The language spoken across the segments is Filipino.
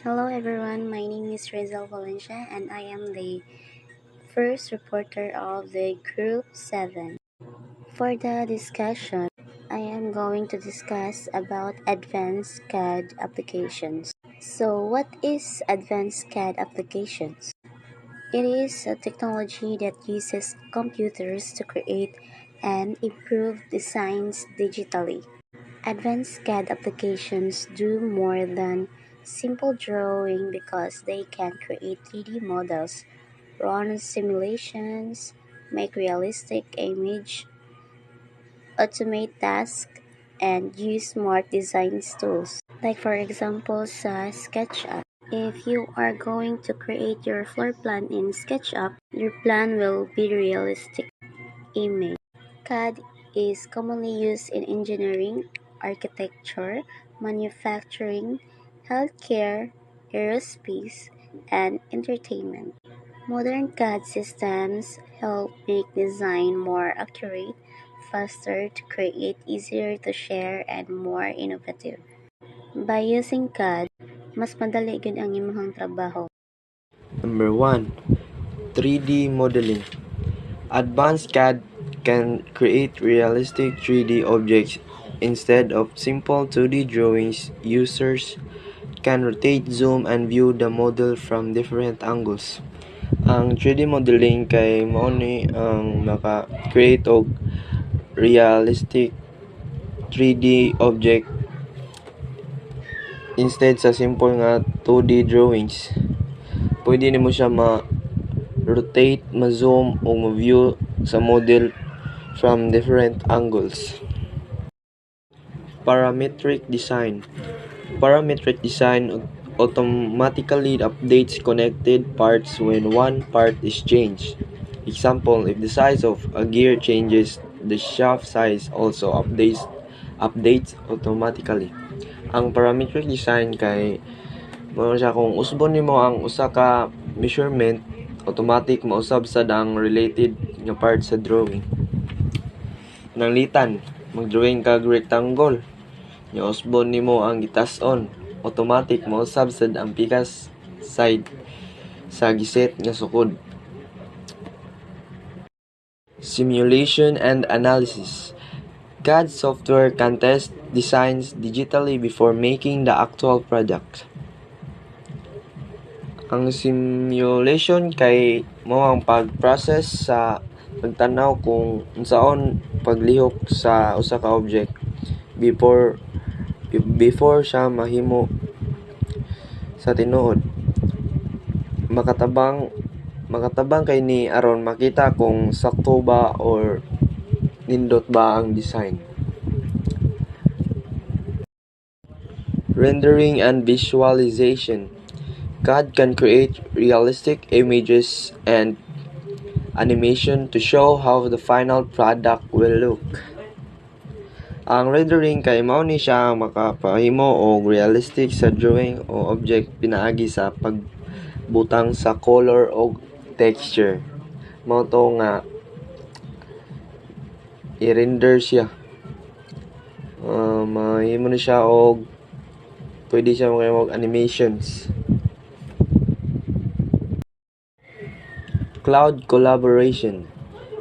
Hello everyone, my name is Rizal Valencia and I am the first reporter of the Group 7. For the discussion, I am going to discuss about advanced CAD applications. So what is advanced CAD applications? It is a technology that uses computers to create and improve designs digitally. Advanced CAD applications do more than simple drawing because they can create 3D models, run simulations, make realistic image, automate tasks, and use smart design tools. Like for example sa SketchUp. If you are going to create your floor plan in SketchUp, your plan will be realistic image. CAD is commonly used in engineering, architecture, manufacturing, healthcare, aerospace, and entertainment. Modern CAD systems help make design more accurate, faster to create, easier to share, and more innovative. By using CAD, mas madali gid ang imong trabaho. Number 1. 3D modeling. Advanced CAD can create realistic 3D objects instead of simple 2D drawings. Users can rotate, zoom, and view the model from different angles. Ang 3D modeling kay mao ni ang maka-create og realistic 3D object instead sa simple nga 2D drawings. Pwede nimo siya ma-rotate, ma-zoom, o ma-view sa model from different angles. Parametric design. Parametric design automatically updates connected parts when one part is changed. Example, if the size of a gear changes, the shaft size also updates automatically. Ang parametric design kay mao siya kung usbon nimo ang usa ka measurement, automatic mausab sad ang related nga part sa drawing. Nanglitan, mag-drawing kag rectangle, nya usbon nimo ang gitas-on, automatic mausab sad ang pikas side sa giset nga sukod. Simulation and analysis. CAD software can test designs digitally before making the actual product. Ang simulation kay mao ang pag-process sa pagtanaw kung unsaon paglihok sa usa ka object before siya mahimo sa tinuod. Makatabang kay ni aron makita kung sakto ba or nindot ba ang design. Rendering and visualization. CAD can create realistic images and animation to show how the final product will look. Ang rendering kay mao ni siya makapahimo og realistic sa drawing o object pinaagi sa pagbutang sa color o texture. Mao to nga i-render siya. Mahimo ni siya og pwede siya mag animations. Cloud collaboration.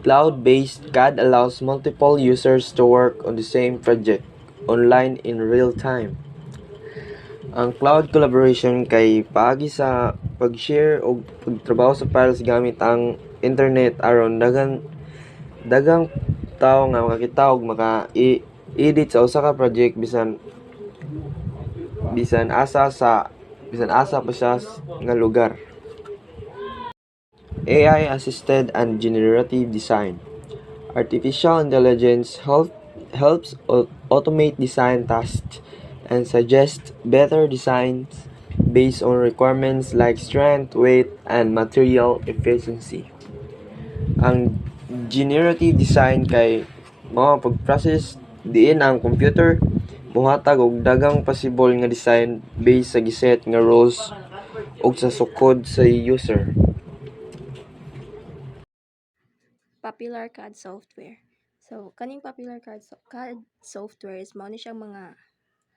Cloud-based CAD allows multiple users to work on the same project online in real time. Ang cloud collaboration kay paagi sa pag-share o pagtrabaho sa files gamit ang internet aron dagang tawo nga makakita og maka-edit sa usa ka project bisan asa pa siya nga lugar. AI assisted and generative design. Artificial intelligence helps automate design tasks and suggest better designs based on requirements like strength, weight, and material efficiency. Ang generative design kay mao pag-process diin ang computer mohatag og daghang possible nga design based sa giset nga rules ug sa sukod sa user. Popular CAD software. So, kaning popular CAD software is mao ni siyang mga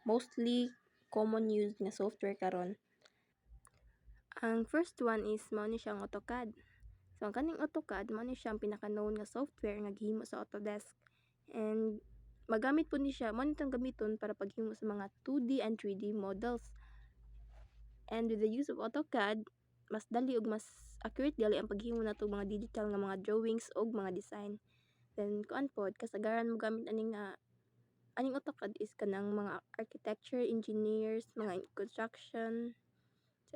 mostly common used nga software karon Ang first one is mao ni siyang AutoCAD. So ang kaning AutoCAD mao ni siyang pinaka-known nga software nga gihimo sa Autodesk. And magamit po ni siya, mao ni gamiton para paghimo sa mga 2D and 3D models. And with the use of AutoCAD, mas dali ug mas accurate gali ang paghimo nato mga digital nga mga drawings ug mga design. Then kuan pod kasagaran mo gamit aning AutoCAD is kanang mga architecture engineers, mga construction,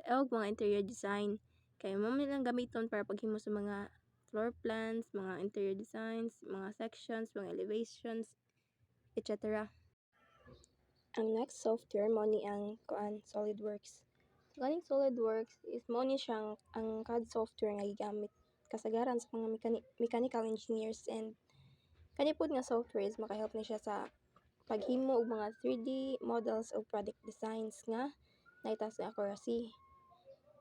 og mga interior design. Kay mao man lang gamiton para paghimo sa mga floor plans, mga interior designs, mga sections, mga elevations, etc. Ang next software mao ni ang SolidWorks. Galing SolidWorks is mao ni siyang ang CAD software nga gigamit kasagaran sa mga mechanical engineers, and kani pod nga software is makahelp ni siya sa paghimo og mga 3D models o product designs nga naitaas sa accuracy.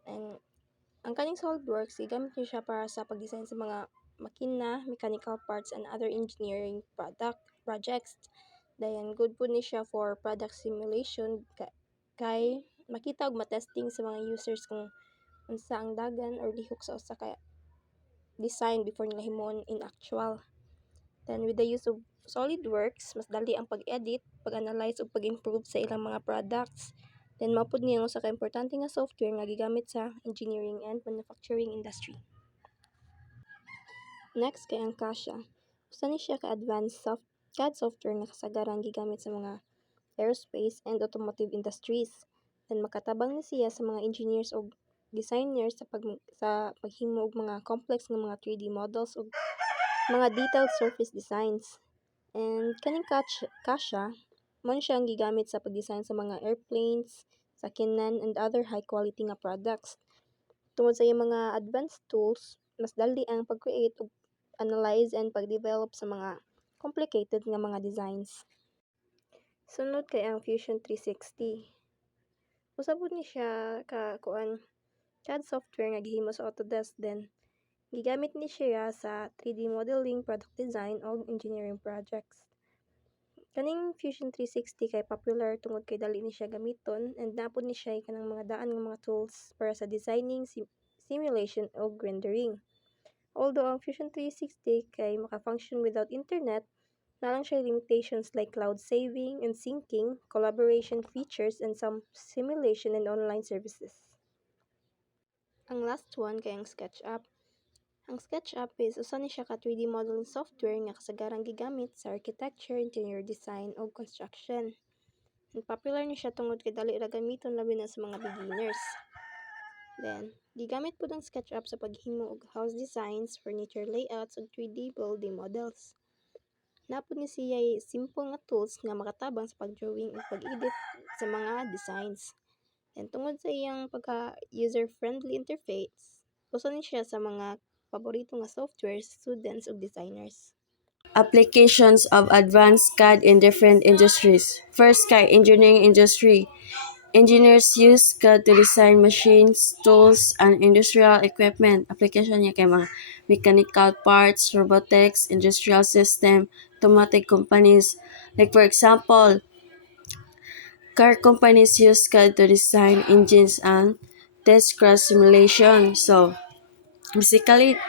And ang kaning SolidWorks gigamit niyo siya para sa pag-design sa mga makina, mechanical parts and other engineering projects. Dayon good po ni siya for product simulation kay makita ug matesting sa mga users kung unsa ang dagan or lihok sa usa ka design before nila himon in actual. Then with the use of SolidWorks, mas dali ang pag-edit, pag-analyze ug pag-improve sa ilang mga products. Then mao pod niya usa ka importante nga software nga gigamit sa engineering and manufacturing industry. Next kay ang Cassia. Usa ni siya ka advanced CAD software nga kasagaran gigamit sa mga aerospace and automotive industries. Then makatabang ni siya sa mga engineers o designers sa paghimo og mga complex nga mga 3D models ug mga detailed surface designs. And kaning Cassia, man siya ang gigamit sa pag-design sa mga airplanes, sakinan, and other high-quality nga products. Tungod sa iyang mga advanced tools, mas dali ang pag-create ug analyze and pag-develop sa mga complicated nga mga designs. Sunod kay ang Fusion 360. Usa pod ni siya CAD software nga gihimo sa Autodesk, then gigamit ni siya sa 3D modeling, product design ug engineering projects. Kaning Fusion 360 kay popular tungod kay dali ni siya gamiton, and napod ni siya kanang mga daan nga mga tools para sa designing, simulation ug rendering. Although ang Fusion 360 kay maka-function without internet, nalang siya limitations like cloud saving and syncing, collaboration features, and some simulation and online services. Ang last one kay ang SketchUp. Ang SketchUp is usa ni siya ka 3D modeling software nga kasagaran gigamit sa architecture, interior design ug construction. And popular ni siya tungod kay dali ra gamiton labi na sa mga beginners. Then, gigamit pud ang SketchUp sa paghimo og house designs, furniture layouts ug 3D building models. Napod ni siya simple nga tools nga makatabang sa pagdrawing ug pag-edit sa mga designs. And tungod sa iyang pagka-user-friendly interface, usa ni siya sa mga paborito nga software sa students ug designers. Applications of advanced CAD in different industries. First, kay engineering industry. Engineers use CAD to design machines, tools, and industrial equipment. Application niya kay mga mechanical parts, robotics, industrial system, automotive companies. Like for example, car companies use CAD to design engines and test crash simulation. So, basically,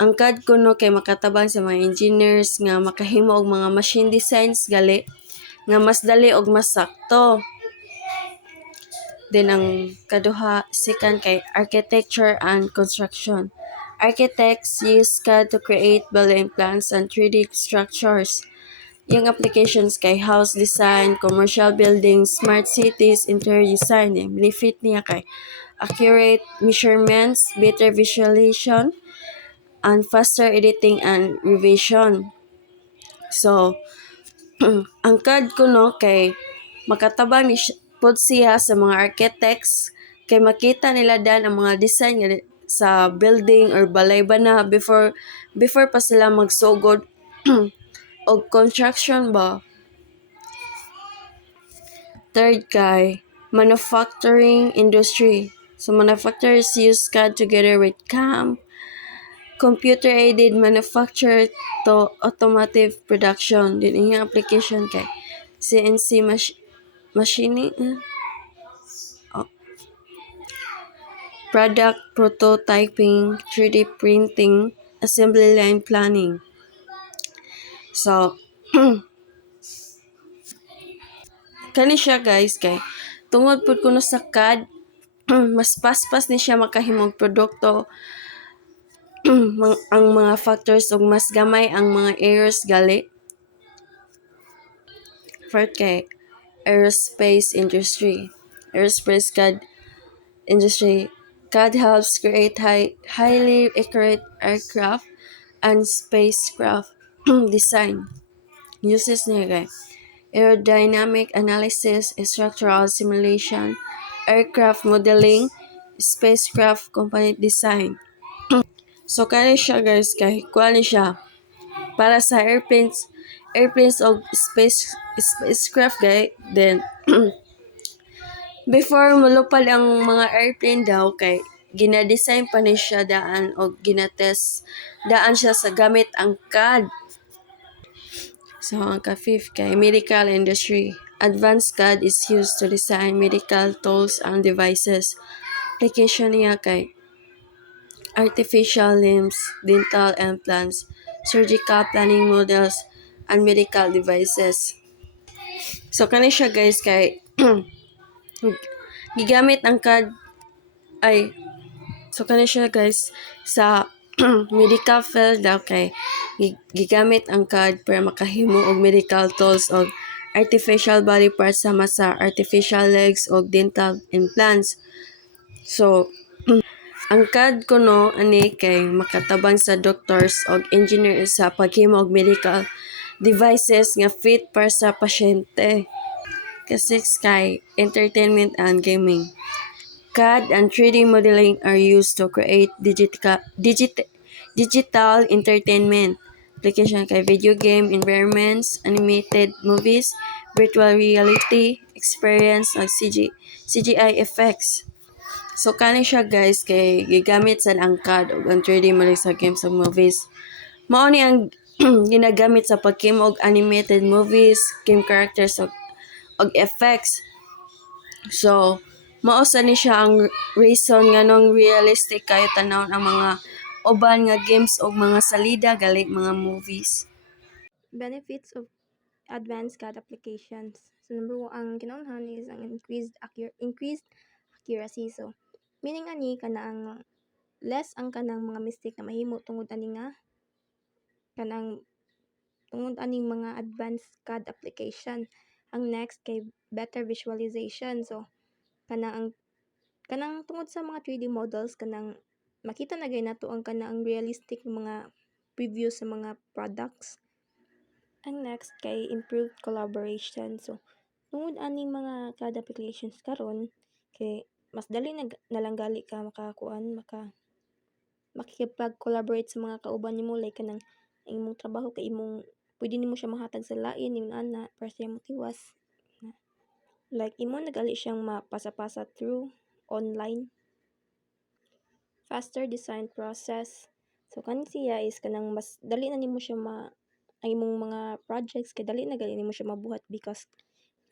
ang CAD kuno kay makatabang sa mga engineers nga makahimo og mga machine designs gali nga mas dali og mas sakto. Then ang kaduha, second kay architecture and construction. Architects use CAD to create building plans and 3D structures. Yung applications kay house design, commercial buildings, smart cities, interior design. Yung benefit niya kay accurate measurements, better visualization, and faster editing and revision. So, ang CAD kuno kay makatabang ni pod siya sa mga architects kay makita nila dan ang mga design nga sa building or balay ba na before pa sila magsugod og construction ba. Third kay manufacturing industry. So manufacturers use CAD together with CAM, computer-aided manufacture to automotive production. Din yung application kay CNC machining. product prototyping, 3D printing, assembly line planning. So, kani siya guys kay tungod pud kuno sa CAD mas paspas ni siya makahimong produkto ang mga factors ug mas gamay ang mga errors gali. Fourth kay aerospace industry. Aerospace CAD industry. CAD helps create highly accurate aircraft and spacecraft design. Uses niya kay aerodynamic analysis, structural simulation, aircraft modeling, spacecraft component design. So kani siya guys kay kuha ni siya para sa airplanes o spacecraft guy. Then before molupad ang mga airplane daw kay gina-design pa ni siya daan o ginatest daan siya sa gamit ang CAD. So ang ka-fifth kay medical industry. Advanced CAD is used to design medical tools and devices. Application niya kay artificial limbs, dental implants, surgical planning models, and medical devices. So kani siya guys kay gigamit ang CAD ay so kani siya guys sa medical field daw kay gigamit ang CAD para makahimo og medical tools og artificial body parts sama sa artificial legs og dental implants. So ang CAD kuno ani kay makatabang sa doctors og engineers sa paghimo og medical devices nga fit para sa pasyente. Ka-6 kay entertainment and gaming. CAD and 3D modeling are used to create digital entertainment. Application kay video game environments, animated movies, virtual reality, experience, ug CGI effects. So kani siya guys kay gigamit sa ang CAD ug ang 3D modeling sa games ug movies. Mao ni ang ginagamit sa paghimo og animated movies, game characters og effects. So mao sa ni siya ang reason nganong realistic kayo tanawon ang mga uban nga games og mga salida gali mga movies. Benefits of advanced CAD applications. So number 1, ang kinahanglan is ang increased accuracy. So meaning ani kana ang less ang kanang mga mistake na mahimo tungod ani nga kanang tungod aning mga advanced CAD application. Ang next kay better visualization. So kanang tungod sa mga 3D models kanang makita na gay nato ang kanang realistic nga mga preview sa mga products. Ang next kay improved collaboration. So tungod aning mga CAD applications karon kay mas dali na lang gali ka makikipag-collaborate sa mga kauban nimo like kanang imong trabaho kay pwede nimo siya mahatag sa lain ning ana para sa imong tiwas. Like imo nagali siyang mapasa-pasa through online. Faster design process. So kani siya is kanang mas dali na nimo siya ang imong mga projects kay dali na gali nimo siya mabuhat because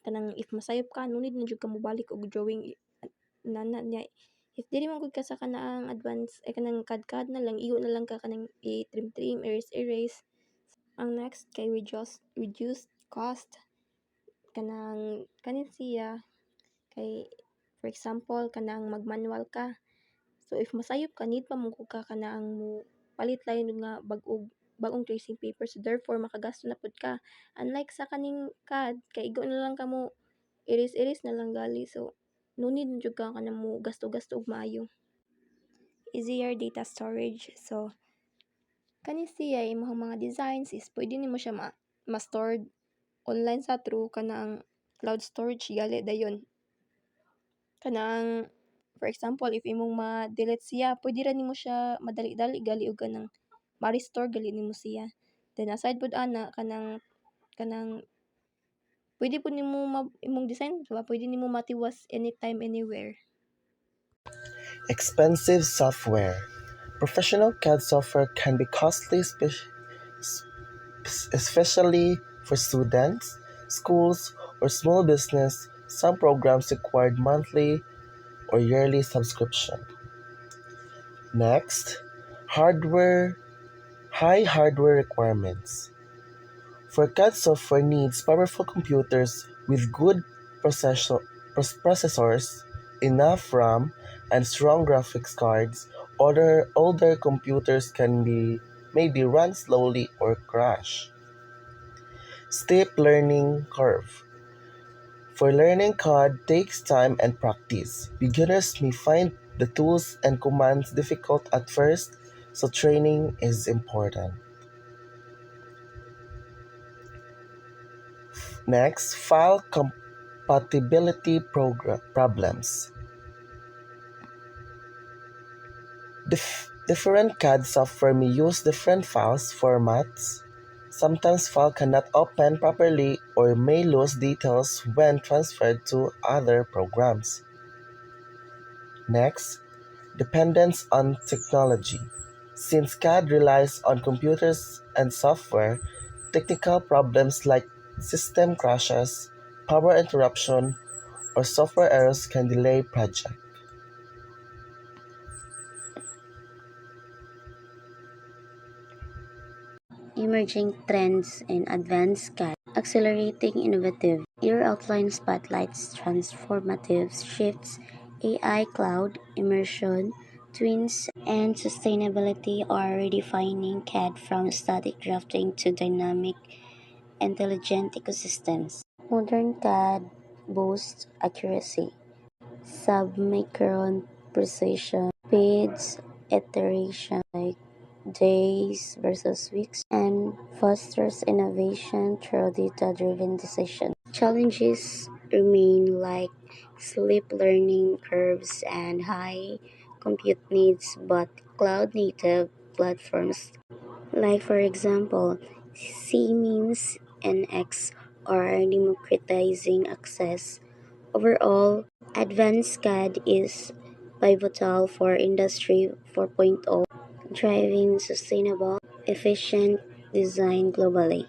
kanang if masayop ka no need na jud ka mobalik og drawing nana niya. If dili man gud ka sa kanaang advance kanang CAD na lang iyo na lang ka kanang i-trim erase. Ang next kay reduce cost. Kani siya kay for example kanang mag-manual ka. So if masayop ka need pa mo ka kanang mo palit lain nga bagong tracing paper, so therefore makagasto na pud ka. Unlike sa kaning CAD kay igo na lang ka mo erase na lang gali, so no need jud ka kanang mo gasto-gasto og maayo. Easier data storage. So kani siya imong mga designs is pwede nimo siya ma-stored online sa through kanang cloud storage gali dayon. Kanang for example if imong ma-delete siya pwede ra nimo siya madali-dali gali og kanang ma-restore gali nimo siya. Then aside pud ana kanang pwede pud nimo imong design diba? Pwede nimo matiwas anytime anywhere. Expensive software. Professional CAD software can be costly, especially for students, schools, or small business. Some programs require monthly or yearly subscription. Next, hardware high hardware requirements. For CAD software needs powerful computers with good processors, enough RAM, and strong graphics cards. Older computers can be maybe run slowly or crash. Steep learning curve. For learning CAD takes time and practice. Beginners may find the tools and commands difficult at first, so training is important. Next, file compatibility problems. Different CAD software may use different files formats. Sometimes file cannot open properly or may lose details when transferred to other programs. Next, dependence on technology. Since CAD relies on computers and software, technical problems like system crashes, power interruption, or software errors can delay project. Emerging trends in advanced CAD, accelerating innovative. Your outline spotlights transformative shifts, AI, cloud, immersion, twins, and sustainability are redefining CAD from static drafting to dynamic, intelligent ecosystems. Modern CAD boasts accuracy, submicron precision, speeds, iteration like days versus weeks, and fosters innovation through data-driven decisions. Challenges remain like sleep learning curves and high compute needs, but cloud-native platforms like for example Siemens NX are democratizing access. Overall, advanced CAD is pivotal for Industry 4.0, driving sustainable, efficient design globally.